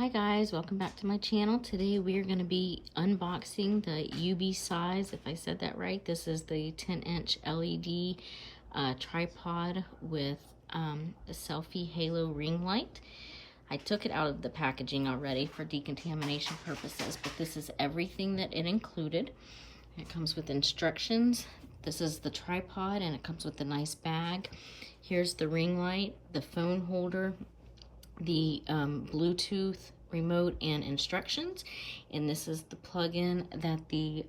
Hi guys, welcome back to my channel. Today we are going to be unboxing the Ubeesize, if I said that right. This is the 10-inch LED tripod with a selfie halo ring light. I took it out of the packaging already for decontamination purposes, but this is everything that it included. It comes with instructions. This is the tripod and it comes with a nice bag. Here's the ring light, the phone holder, the Bluetooth remote and instructions, and this is the plug-in that the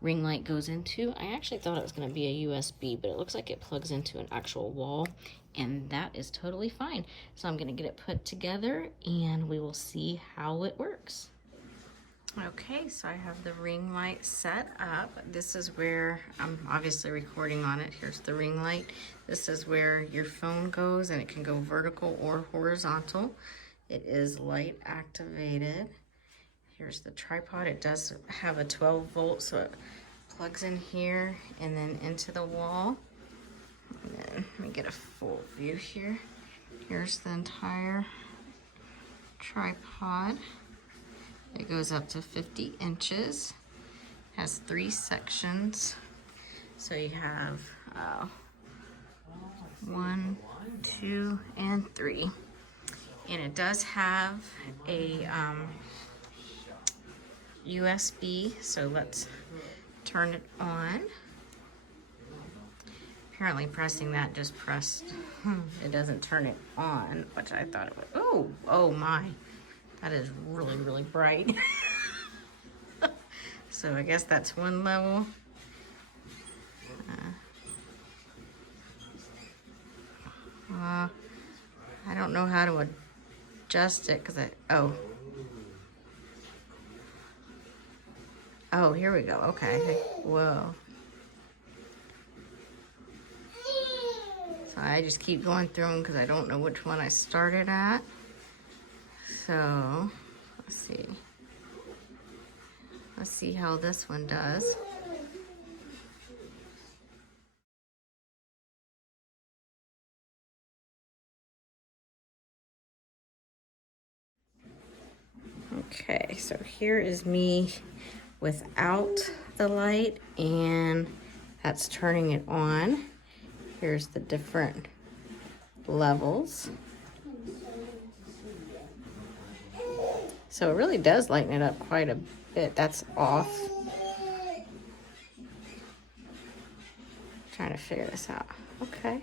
ring light goes into. I actually thought it was going to be a USB, but it looks like it plugs into an actual wall, and that is totally fine. So I'm going to get it put together and we will see how it works. Okay, so I have the ring light set up. This is where I'm obviously recording on it. Here's the ring light. This is where your phone goes, and it can go vertical or horizontal. It is light activated. Here's the tripod. It does have a 12 volt, so it plugs in here and then into the wall. And then let me get a full view here. Here's the entire tripod. It goes up to 50 inches, has 3 sections. So you have 1, 2, and 3. And it does have a USB, so let's turn it on. Apparently pressing that just pressed, it doesn't turn it on, which I thought it would. Oh my. That is really, really bright. So I guess that's one level. I don't know how to adjust it because oh, here we go. Okay. Whoa. So I just keep going through them because I don't know which one I started at. So, let's see. Let's see how this one does. Okay, so here is me without the light, and that's turning it on. Here's the different levels. So it really does lighten it up quite a bit. That's off. Trying to figure this out. Okay.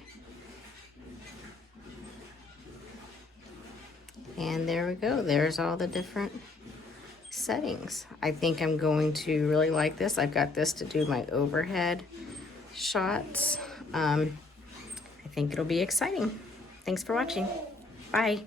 And there we go. There's all the different settings. I think I'm going to really like this. I've got this to do my overhead shots. I think it'll be exciting. Thanks for watching. Bye.